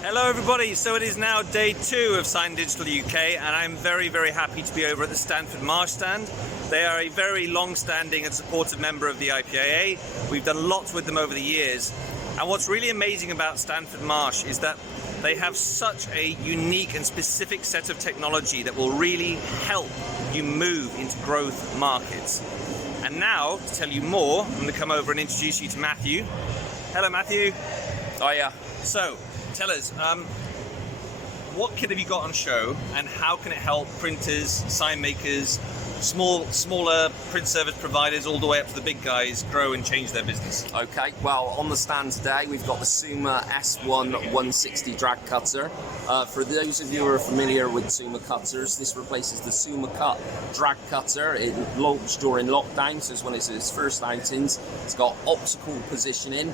Hello everybody, so it is now day 2 of Sign Digital UK and I'm very happy to be over at the Stanford Marsh stand. They are a very long-standing and supportive member of the IPIA. We've done lots with them over the years, and what's really amazing about Stanford Marsh is that they have such a unique and specific set of technology that will really help you move into growth markets. And now, to tell you more, I'm going to come over and introduce you to Matthew. Hello Matthew. Oh yeah. So, tell us, what kit have you got on show, and how can it help printers, sign makers, smaller print service providers, all the way up to the big guys, grow and change their business? Okay, well, on the stand today, we've got the Suma S1 160 drag cutter. For those of you who are familiar with Suma cutters, this replaces the Suma Cut drag cutter. It launched during lockdown, so it's one of its first outings. It's got optical positioning,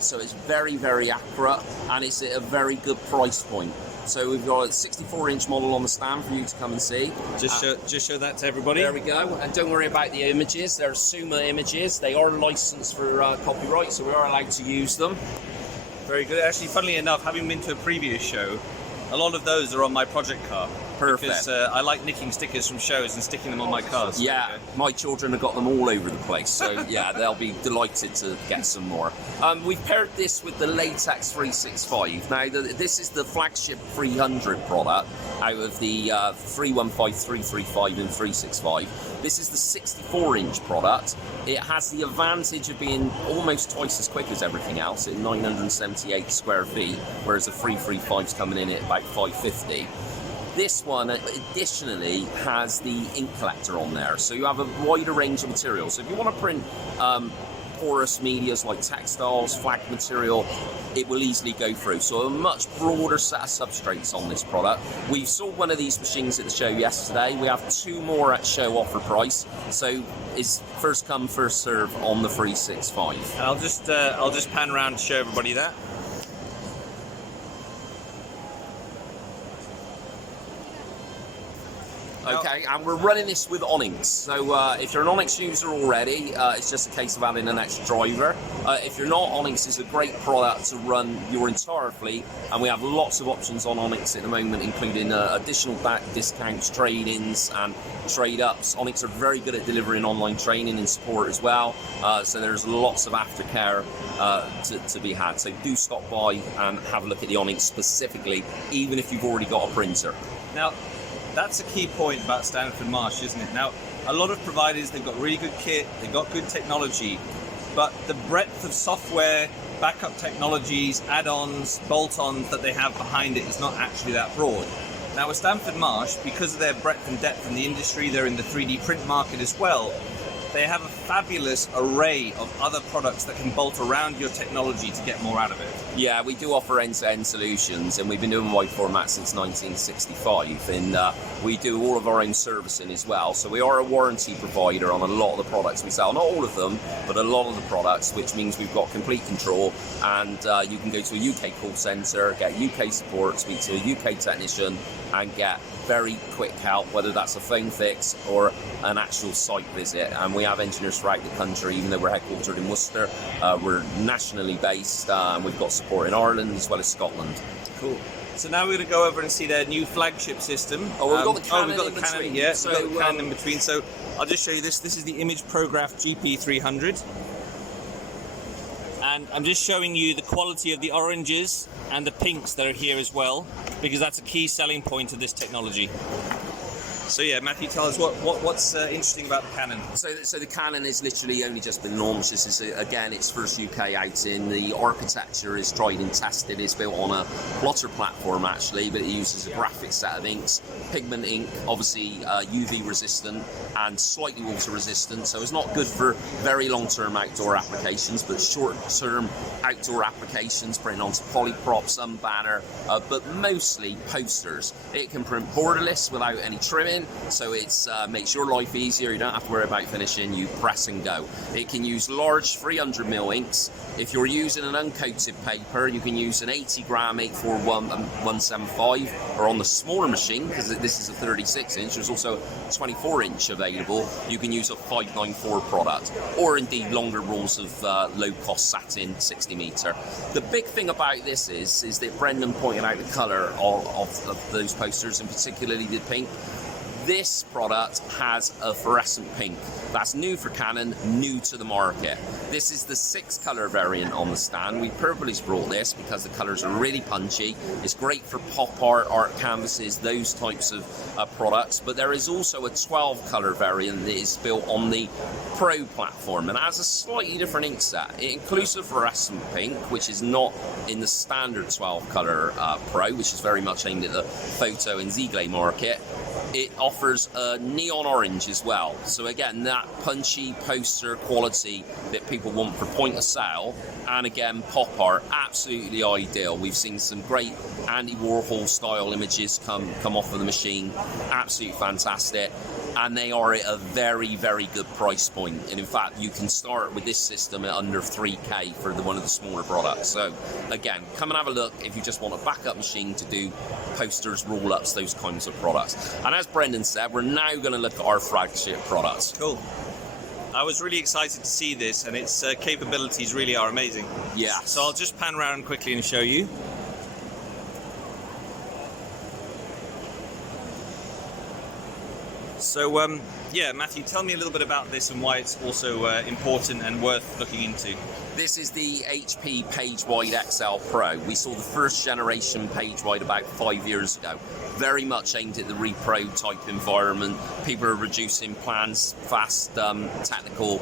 so it's very accurate, and it's at a very good price point. So we've got a 64-inch model on the stand for you to come and see. Just show that to everybody. There we go. And don't worry about the images. They're Suma images. They are licensed for copyright, so we are allowed to use them. Very good. Actually, funnily enough, having been to a previous show, a lot of those are on my project car. Perfect. Because I like nicking stickers from shows and sticking them on my cars. Yeah, my children have got them all over the place, so yeah, they'll be delighted to get some more. We've paired this with the Latex 365. Now, this is the flagship 300 product out of the 315, 335 and 365. This is the 64-inch product. It has the advantage of being almost twice as quick as everything else at 978 square feet, whereas the 335's coming in at about 550. This one additionally has the ink collector on there, so you have a wider range of materials. So if you want to print porous medias like textiles, flag material, it will easily go through. So a much broader set of substrates on this product. We saw one of these machines at the show yesterday. We have 2 more at show offer price, so it's first come first serve on the 365. And I'll just pan around to show everybody that. Okay, and we're running this with Onyx. So if you're an Onyx user already, it's just a case of adding an extra driver. If you're not, Onyx is a great product to run your entire fleet, and we have lots of options on Onyx at the moment, including additional back discounts, trade-ins and trade-ups. Onyx are very good at delivering online training and support as well, so there's lots of aftercare to be had. So do stop by and have a look at the Onyx specifically, even if you've already got a printer. Now, that's a key point about Stanford Marsh, isn't it? Now, a lot of providers, they've got really good kit, they've got good technology, but the breadth of software, backup technologies, add-ons, bolt-ons that they have behind it is not actually that broad. Now with Stanford Marsh, because of their breadth and depth in the industry, they're in the 3D print market as well, they have a fabulous array of other products that can bolt around your technology to get more out of it. Yeah, we do offer end-to-end solutions, and we've been doing wide format since 1965, and we do all of our own servicing as well. So we are a warranty provider on a lot of the products we sell. Not all of them, but a lot of the products, which means we've got complete control, and you can go to a UK call centre, get UK support, speak to a UK technician, and get very quick help, whether that's a phone fix or an actual site visit. And we have engineers throughout the country, even though we're headquartered in Worcester. We're nationally based, and we've got support in Ireland as well as Scotland. Cool. So now we're going to go over and see their new flagship system. Oh, we've got the Canon we've got in the Canon, between. yeah, So, we've got the Canon in between. So I'll just show you this. This is the Image Prograph GP300. And I'm just showing you the quality of the oranges and the pinks that are here as well, because that's a key selling point of this technology. So yeah, Matthew, tell us what's interesting about the Canon. So the Canon has literally only just been launched. This is, again, its first UK outing. The architecture is tried and tested. It's built on a plotter platform, actually, but it uses a graphic set of inks. Pigment ink, obviously UV resistant and slightly water resistant, so it's not good for very long-term outdoor applications, but short-term outdoor applications, printing onto polyprop, some banner, but mostly posters. It can print borderless without any trimming. finishing, so it's makes your life easier. You don't have to worry about finishing, you press and go. It can use large 300mm inks. If you're using an uncoated paper, you can use an 80-gram 841 175, or on the smaller machine, because this is a 36-inch, there's also a 24-inch available, you can use a 594 product, or indeed longer rolls of low-cost satin 60-meter. The big thing about this is that Brendan pointed out the colour of those posters, and particularly the pink. This product has a fluorescent pink. That's new for Canon, new to the market. This is the 6-color variant on the stand. We purposely brought this because the colors are really punchy. It's great for pop art, art canvases, those types of products. But there is also a 12-color variant that is built on the Pro platform and has a slightly different ink set. It includes a fluorescent pink, which is not in the standard 12-color Pro, which is very much aimed at the photo and Z-Glay market. It offers a neon orange as well. So again, that punchy poster quality that people want for point of sale, and again, pop art, absolutely ideal. We've seen some great Andy Warhol style images come off of the machine, absolutely fantastic. And they are at a very, very good price point. And in fact, you can start with this system at under 3K for one of the smaller products. So again, come and have a look if you just want a backup machine to do posters, roll-ups, those kinds of products. And as Brendan said, we're now going to look at our flagship products. Cool. I was really excited to see this, and its capabilities really are amazing. Yeah. So I'll just pan around quickly and show you. So, yeah, Matthew, tell me a little bit about this and why it's also important and worth looking into. This is the HP PageWide XL Pro. We saw the first generation PageWide about 5 years ago. Very much aimed at the repro type environment. People are reducing plans, fast technical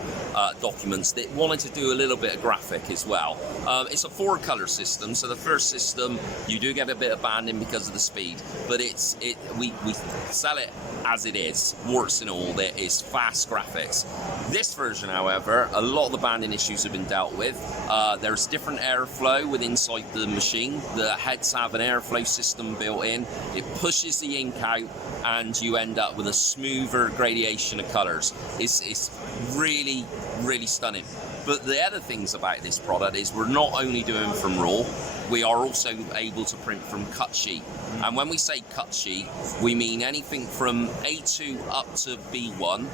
documents that wanted to do a little bit of graphic as well. It's a 4-color system, so the first system you do get a bit of banding because of the speed, but we sell it as it is, warts and all. That is fast graphics. This version, however, a lot of the banding issues have been dealt with. There's different airflow within inside the machine. The heads have an airflow system built in. It pushes the ink out, and you end up with a smoother gradation of colors. It's really, really stunning. But the other things about this product is we're not only doing from raw, we are also able to print from cut sheet. And when we say cut sheet, we mean anything from A2 up to B1.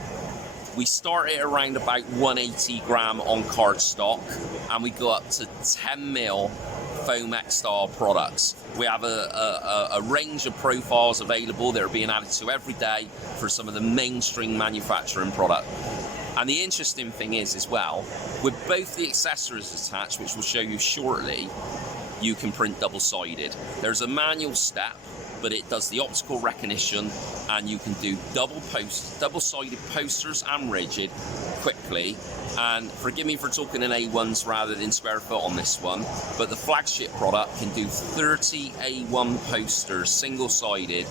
We start at around about 180 gram on cardstock, and we go up to 10 mil Foamex style products. We have a range of profiles available that are being added to every day for some of the mainstream manufacturing product. And the interesting thing is as well, with both the accessories attached, which we'll show you shortly, you can print double-sided. There's a manual step, but it does the optical recognition, and you can do double-sided posters and rigid quickly. And forgive me for talking in A1s rather than square foot on this one, but the flagship product can do 30 A1 posters single-sided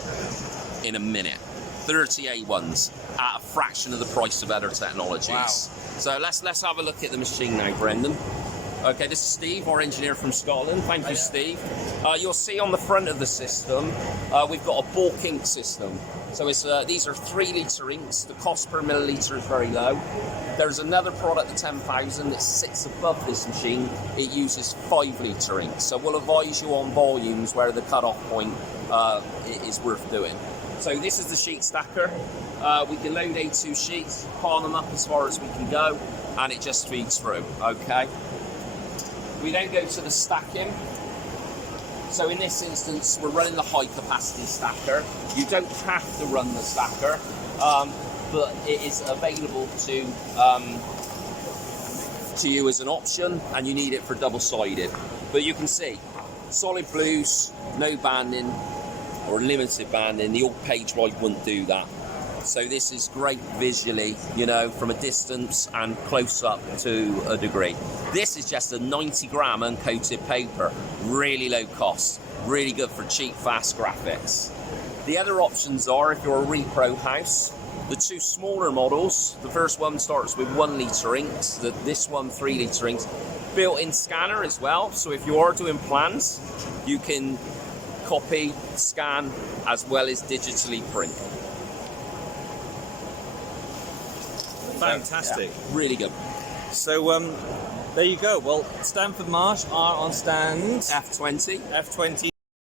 in a minute. 30 A1s at a fraction of the price of other technologies. Wow. So let's have a look at the machine now, Brendan. Okay, this is Steve, our engineer from Scotland. Thank you, Steve. You'll see on the front of the system, we've got a bulk ink system. So these are 3-litre inks. The cost per milliliter is very low. There's another product, the 10,000, that sits above this machine. It uses 5-litre ink. So we'll advise you on volumes where the cut-off point is worth doing. So this is the sheet stacker. We can load A2 sheets, pile them up as far as we can go, and it just feeds through, okay? We then go to the stacking. So in this instance, we're running the high capacity stacker. You don't have to run the stacker, but it is available to you as an option, and you need it for double-sided. But you can see, solid blues, no banding, or limited banding. The old PageWide wouldn't do that. So this is great visually, you know, from a distance and close up to a degree. This is just a 90 gram uncoated paper, really low cost, really good for cheap, fast graphics. The other options are, if you're a repro house, the 2 smaller models, the first one starts with 1-litre inks, this one 3-litre inks, built-in scanner as well. So if you are doing plans, you can copy, scan, as well as digitally print. Fantastic. Yeah, really good. So there you go. Well, Stanford Marsh are on stand F20. F20